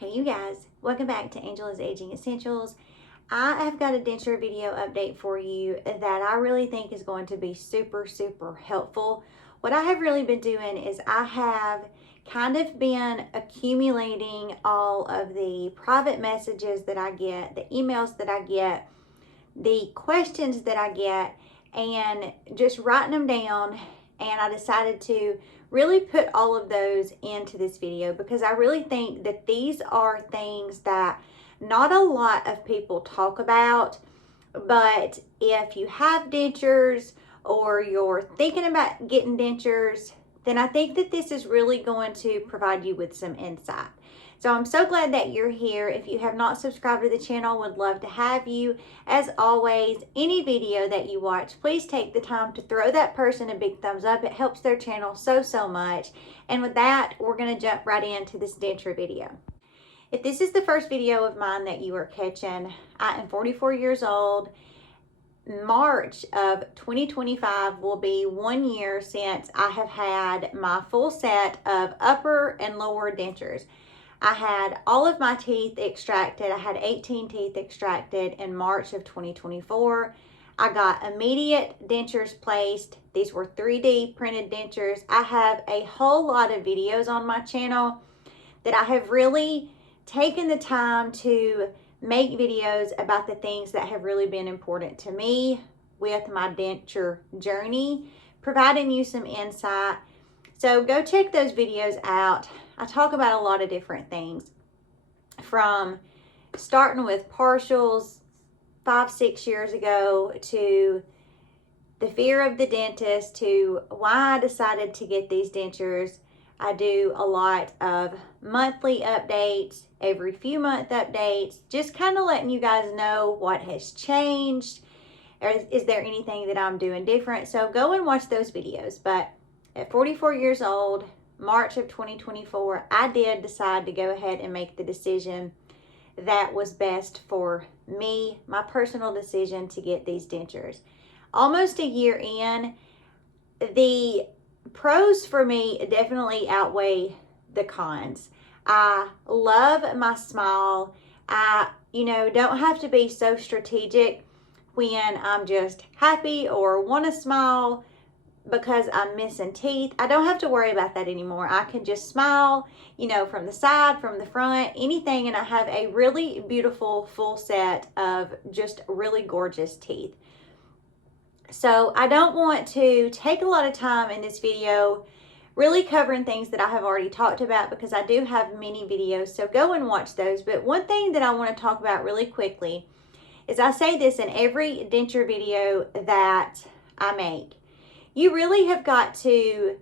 Hey you guys, welcome back to Angela's Aging Essentials. I have got a denture video update for you that I really think is going to be super helpful. What I have really been doing is I have kind of been accumulating all of the private messages that I get, the emails that I get, the questions that I get, and just writing them down. And I decided to really put all of those into this video because I really think that these are things that not a lot of people talk about. But if you have dentures or you're thinking about getting dentures, then I think that this is really going to provide you with some insight. So I'm so glad that you're here. If you have not subscribed to the channel, would love to have you. As always, any video that you watch, please take the time to throw that person a big thumbs up. It helps their channel so much. And with that, we're going to jump right into this denture video. If this is the first video of mine that you are catching, I am 44 years old. March of 2025 will be 1 year since I have had my full set of upper and lower dentures. I had all of my teeth extracted. I had 18 teeth extracted in March of 2024. I got immediate dentures placed. These were 3D printed dentures. I have a whole lot of videos on my channel that I have really taken the time to make videos about the things that have really been important to me with my denture journey, providing you some insight. So go check those videos out. I talk about a lot of different things, from starting with partials 5-6 years ago, to the fear of the dentist, to why I decided to get these dentures. I do a lot of monthly updates, every few month updates, just kind of letting you guys know what has changed. Or is there anything that I'm doing different? So go and watch those videos. But at 44 years old, March of 2024, I did decide to go ahead and make the decision that was best for me, my personal decision to get these dentures. Almost a year in, the pros for me definitely outweigh the cons. I love my smile. I, don't have to be so strategic when I'm just happy or want to smile because I'm missing teeth. I don't have to worry about that anymore. I can just smile, from the side, from the front, anything, and I have a really beautiful full set of just really gorgeous teeth. So I don't want to take a lot of time in this video really covering things that I have already talked about, because I do have many videos, so go and watch those. But one thing that I want to talk about really quickly is, I say this in every denture video that I make, you really have got to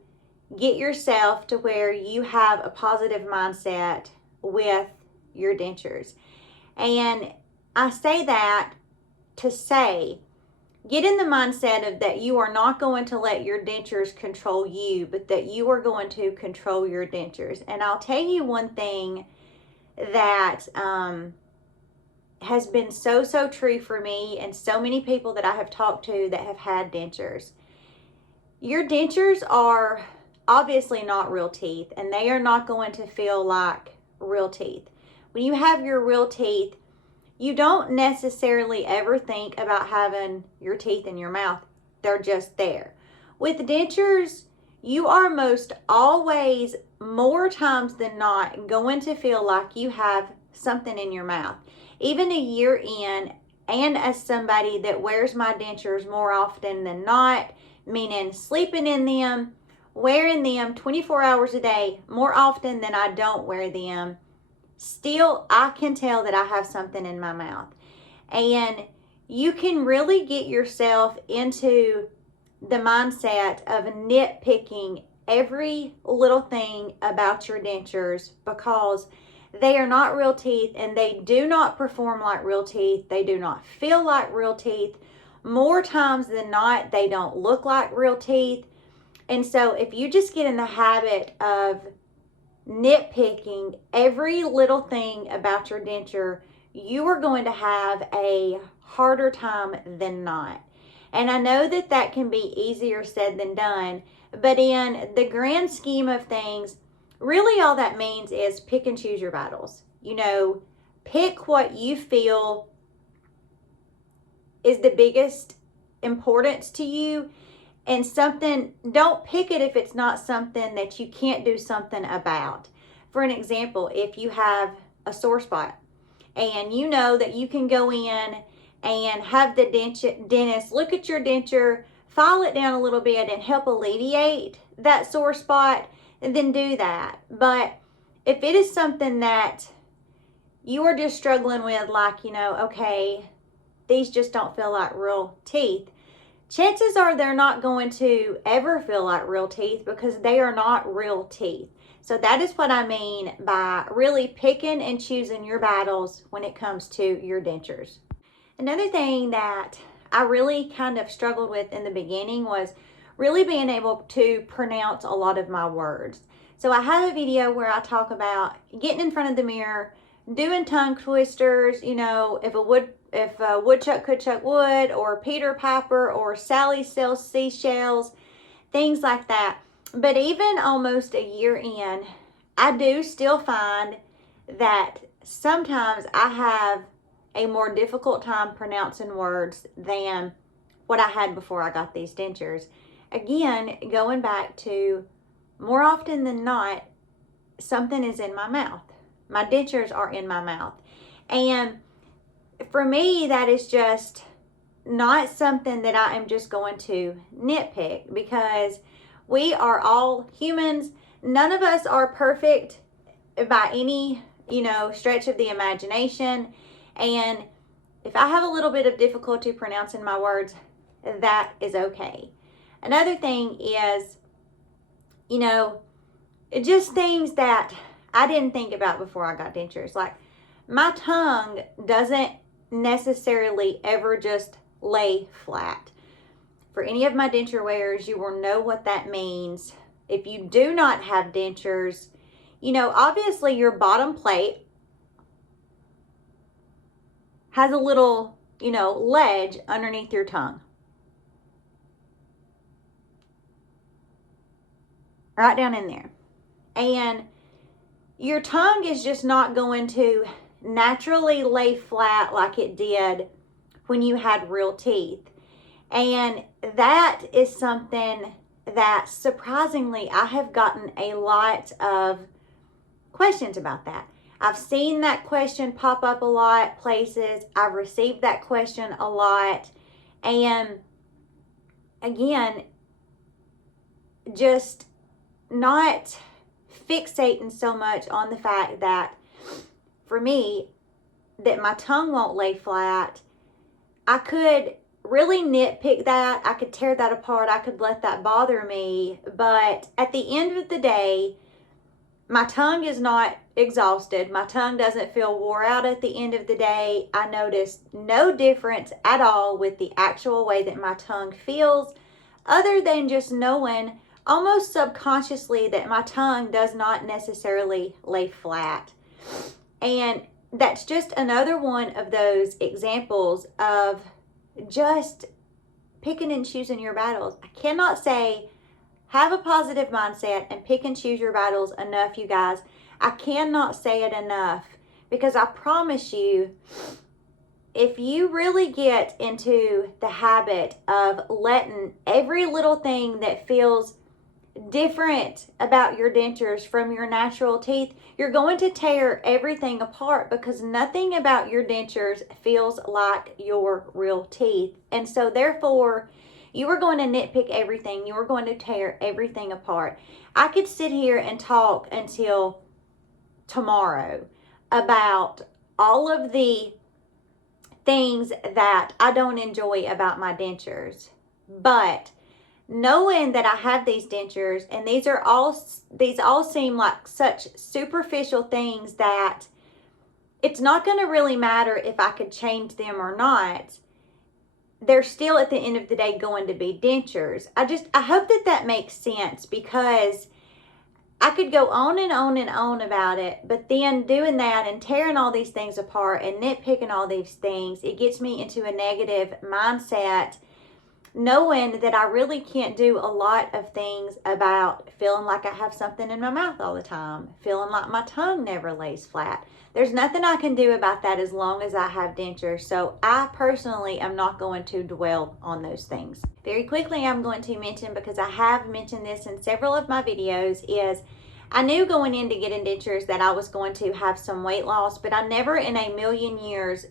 get yourself to where you have a positive mindset with your dentures. And I say that to say, get in the mindset of that you are not going to let your dentures control you, but that you are going to control your dentures. And I'll tell you one thing that has been so true for me and so many people that I have talked to that have had dentures. Your dentures are obviously not real teeth, and they are not going to feel like real teeth. When you have your real teeth, you don't necessarily ever think about having your teeth in your mouth. They're just there. With dentures, you are most always, more times than not, going to feel like you have something in your mouth. Even a year in, and as somebody that wears my dentures more often than not, meaning sleeping in them, wearing them 24 hours a day more often than I don't wear them, still I can tell that I have something in my mouth. And you can really get yourself into the mindset of nitpicking every little thing about your dentures, because they are not real teeth, and they do not perform like real teeth. They do not feel like real teeth. More times than not, they don't look like real teeth. And so if you just get in the habit of nitpicking every little thing about your denture, you are going to have a harder time than not. And I know that that can be easier said than done, but in the grand scheme of things, really all that means is pick and choose your battles. You know, pick what you feel is the biggest importance to you, and something, don't pick it if it's not something that you can't do something about. For an example, if you have a sore spot and you know that you can go in and have the dentist look at your denture, file it down a little bit and help alleviate that sore spot, then do that. But if it is something that you are just struggling with, like, you know, okay, these just don't feel like real teeth, chances are they're not going to ever feel like real teeth because they are not real teeth. So that is what I mean by really picking and choosing your battles when it comes to your dentures. Another thing that I really kind of struggled with in the beginning was really being able to pronounce a lot of my words. So I have a video where I talk about getting in front of the mirror, doing tongue twisters, you know, if woodchuck could chuck wood, or Peter Piper, or Sally sells seashells, things like that. But even almost a year in, I do still find that sometimes I have a more difficult time pronouncing words than what I had before I got these dentures. Again, going back to, more often than not, something is in my mouth. My dentures are in my mouth. And for me, that is just not something that I am just going to nitpick, because we are all humans. None of us are perfect by any, you know, stretch of the imagination. And if I have a little bit of difficulty pronouncing my words, that is okay. Another thing is, you know, just things that I didn't think about before I got dentures. Like, my tongue doesn't necessarily ever just lay flat. For any of my denture wearers, you will know what that means. If you do not have dentures, you know, obviously your bottom plate has a little, you know, ledge underneath your tongue. Right down in there. And your tongue is just not going to naturally lay flat like it did when you had real teeth. And that is something that, surprisingly, I have gotten a lot of questions about that. I've seen that question pop up a lot places. I've received that question a lot. And again, just not fixating so much on the fact that, for me, that my tongue won't lay flat. I could really nitpick that. I could tear that apart. I could let that bother me. But at the end of the day, my tongue is not exhausted. My tongue doesn't feel wore out at the end of the day. I notice no difference at all with the actual way that my tongue feels, other than just knowing almost subconsciously that my tongue does not necessarily lay flat. And that's just another one of those examples of just picking and choosing your battles. I cannot say have a positive mindset and pick and choose your battles enough, you guys. I cannot say it enough, because I promise you, if you really get into the habit of letting every little thing that feels different about your dentures from your natural teeth, you're going to tear everything apart, because nothing about your dentures feels like your real teeth. And so therefore, you are going to nitpick everything. You are going to tear everything apart. I could sit here and talk until tomorrow about all of the things that I don't enjoy about my dentures. But knowing that I have these dentures, and these all seem like such superficial things that it's not going to really matter if I could change them or not. They're still, at the end of the day, going to be dentures. I hope that makes sense, because I could go on and on and on about it, but then doing that and tearing all these things apart and nitpicking all these things, it gets me into a negative mindset knowing that I really can't do a lot of things about feeling like I have something in my mouth all the time, feeling like my tongue never lays flat. There's nothing I can do about that as long as I have dentures. So I personally am not going to dwell on those things. Very quickly, I'm going to mention, because I have mentioned this in several of my videos, is I knew going into getting dentures that I was going to have some weight loss, but I never in a million years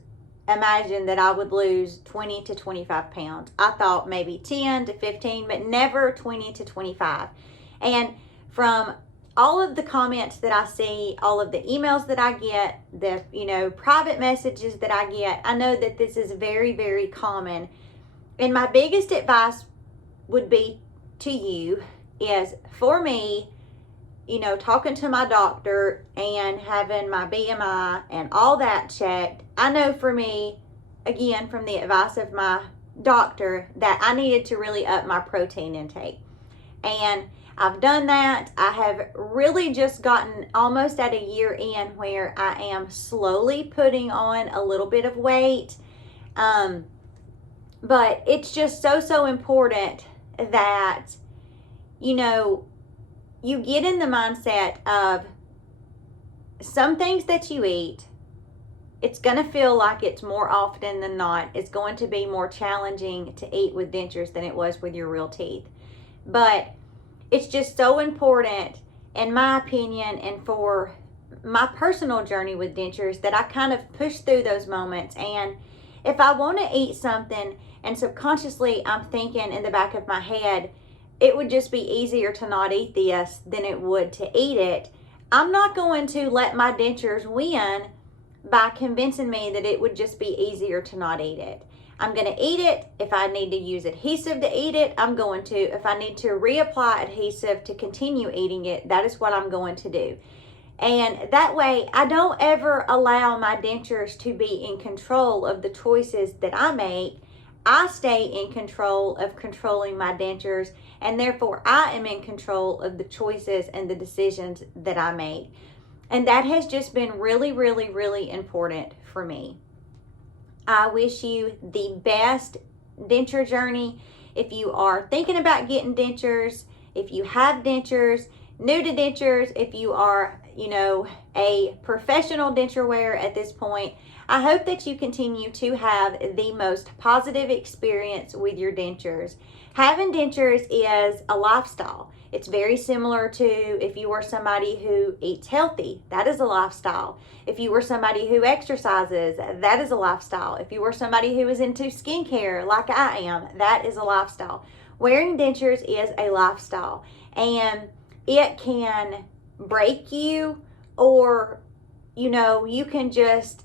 imagined that I would lose 20 to 25 pounds. I thought maybe 10 to 15, but never 20 to 25. And from all of the comments that I see, all of the emails that I get, the private messages that I get, I know that this is very, very common. And my biggest advice would be to you is, for me, talking to my doctor and having my BMI and all that checked, I know for me, again, from the advice of my doctor, that I needed to really up my protein intake. And I've done that. I have really just gotten almost at a year in where I am slowly putting on a little bit of weight. But it's just so important that, you get in the mindset of some things that you eat, it's going to feel like it's more often than not, it's going to be more challenging to eat with dentures than it was with your real teeth. But it's just so important, in my opinion, and for my personal journey with dentures, that I kind of push through those moments. And if I want to eat something and subconsciously I'm thinking in the back of my head, it would just be easier to not eat this than it would to eat it, I'm not going to let my dentures win by convincing me that it would just be easier to not eat it. I'm going to eat it. If I need to use adhesive to eat it, I'm going to. If I need to reapply adhesive to continue eating it, that is what I'm going to do. And that way, I don't ever allow my dentures to be in control of the choices that I make. I stay in control of controlling my dentures, and therefore I am in control of the choices and the decisions that I make. And that has just been really, really, really important for me. I wish you the best denture journey. If you are thinking about getting dentures, if you have dentures, new to dentures, if you are, a professional denture wearer at this point, I hope that you continue to have the most positive experience with your dentures. Having dentures is a lifestyle. It's very similar to if you were somebody who eats healthy, that is a lifestyle. If you were somebody who exercises, that is a lifestyle. If you were somebody who is into skincare like I am, that is a lifestyle. Wearing dentures is a lifestyle, and it can break you, or you can just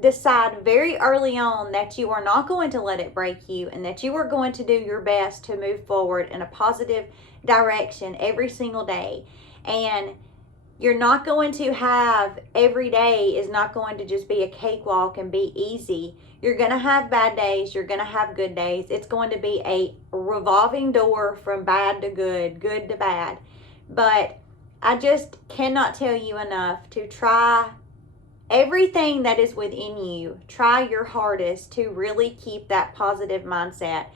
decide very early on that you are not going to let it break you, and that you are going to do your best to move forward in a positive direction every single day. And you're not going to have, every day is not going to just be a cakewalk and be easy. You're going to have bad days, you're going to have good days. It's going to be a revolving door from bad to good, good to bad. But I just cannot tell you enough to try everything that is within you. Try your hardest to really keep that positive mindset.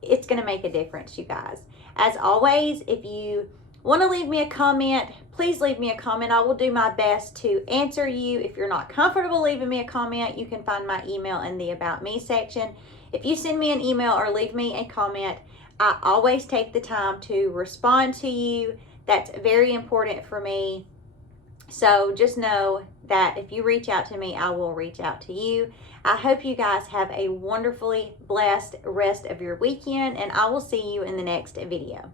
It's going to make a difference, you guys. As always, if you want to leave me a comment, please leave me a comment. I will do my best to answer you. If you're not comfortable leaving me a comment, you can find my email in the About Me section. If you send me an email or leave me a comment, I always take the time to respond to you. That's very important for me. So just know that if you reach out to me, I will reach out to you. I hope you guys have a wonderfully blessed rest of your weekend, and I will see you in the next video.